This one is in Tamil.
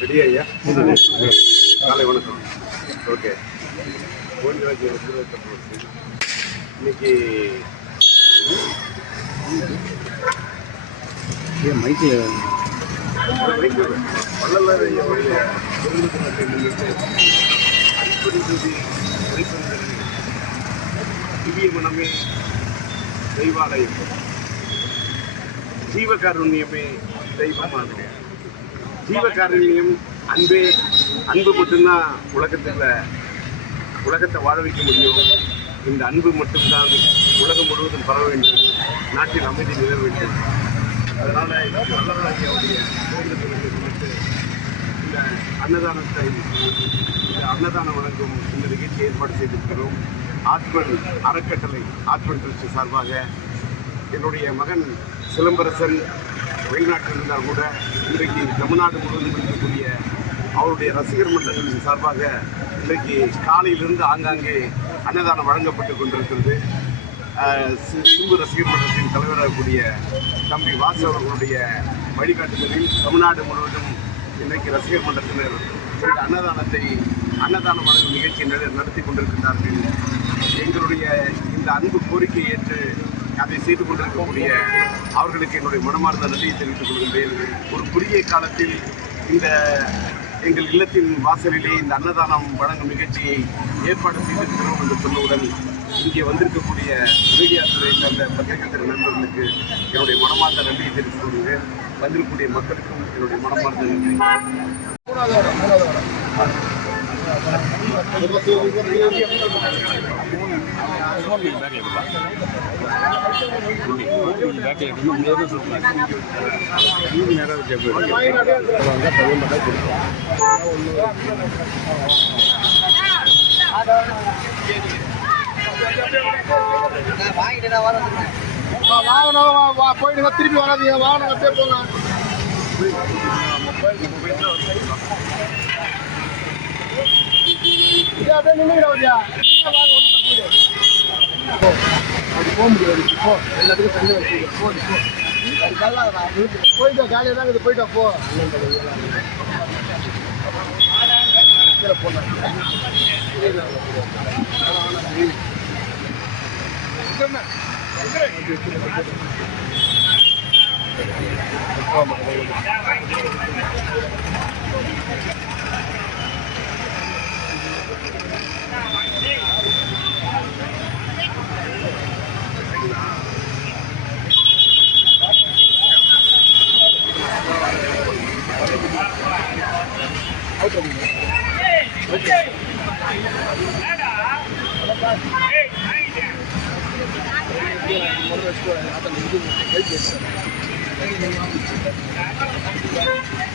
ரெடி ஐயா காலை வணக்கம். ஓகே. கோவிந்தராஜ் இன்னைக்கு மைக்கு வள்ளலார் ஐயாவுடைய பிறந்த தினத்தை முன்னிட்டு அடிப்படை திவ்ய மனமே தெய்வாலயம். ஜீவகாருண்யமே தெய்வமாகும் ஜீவகாரணியும் அன்பே அன்பு மட்டும்தான் உலகத்தில் உலகத்தை வாழ வைக்க முடியும். இந்த அன்பு மட்டும்தான் உலகம் முழுவதும் பரவ வேண்டும். நாட்டில் அமைதி நிலவ வேண்டும். அதனால் இன்னைக்கு வல்லவராஜியாவுடைய பிறந்த இந்த அன்னதானத்தை இந்த அன்னதானம் வழங்கும் இந்த நிகழ்ச்சி ஏற்பாடு செய்திருக்கிறோம். ஆத்மன் அறக்கட்டளை ஆத்மன் கட்சி சார்பாக என்னுடைய மகன் சிலம்பரசன் வெளிநாட்டில் இருந்தால் கூட இன்றைக்கு தமிழ்நாடு முழுவதும் இருக்கக்கூடிய அவருடைய ரசிகர் மன்றங்களின் சார்பாக இன்றைக்கு காலையிலிருந்து ஆங்காங்கே அன்னதானம் வழங்கப்பட்டு கொண்டிருக்கிறது. சிம்பு ரசிகர் மன்றத்தின் தலைவராக கூடிய தம்பி வாசு அவர்களுடைய வழிகாட்டுதலில் தமிழ்நாடு முழுவதும் இன்றைக்கு ரசிகர் மன்றத்தினர் அன்னதானத்தை அன்னதானம் வழங்கும் நிகழ்ச்சியை நடத்தி கொண்டிருக்கிறார்கள் எங்களுடைய இந்த அன்பு கோரிக்கையை ஏற்று அதை செய்து கொண்டிருக்கக்கூடிய அவர்களுக்கு என்னுடைய மனமார்ந்த நன்றியை தெரிவித்துக் கொள்கின்றேன். ஒரு குறுகிய காலத்தில் இந்த எங்கள் இல்லத்தின் வாசலிலே இந்த அன்னதானம் வழங்கும் நிகழ்ச்சியை ஏற்பாடு செய்திருக்கிறோம் என்று சொன்னவுடன் இங்கே வந்திருக்கக்கூடிய மீடியா துறை சார்ந்த பத்திரிகை நண்பர்களுக்கு என்னுடைய மனமார்ந்த நன்றியை தெரிவித்துக் கொள்கிறேன் வந்திருக்கக்கூடிய மக்களுக்கும் என்னுடைய மனமார்ந்த நன்றி எடுக்கணும் முதல்ல சொல்லுங்கள் வாகனம் போயிடுங்க திருப்பி வராதீங்க வாகனம் அப்படியே போங்க இது அப்படியே நின்றுடா அப்படி போக முடியாது போ எல்லாத்துக்கும் தண்ணி வச்சு போ போயிட்டா காலையில் தான் இது போயிட்டா போ auto niet meer. Hey, hey, hey, hey, hey, hey,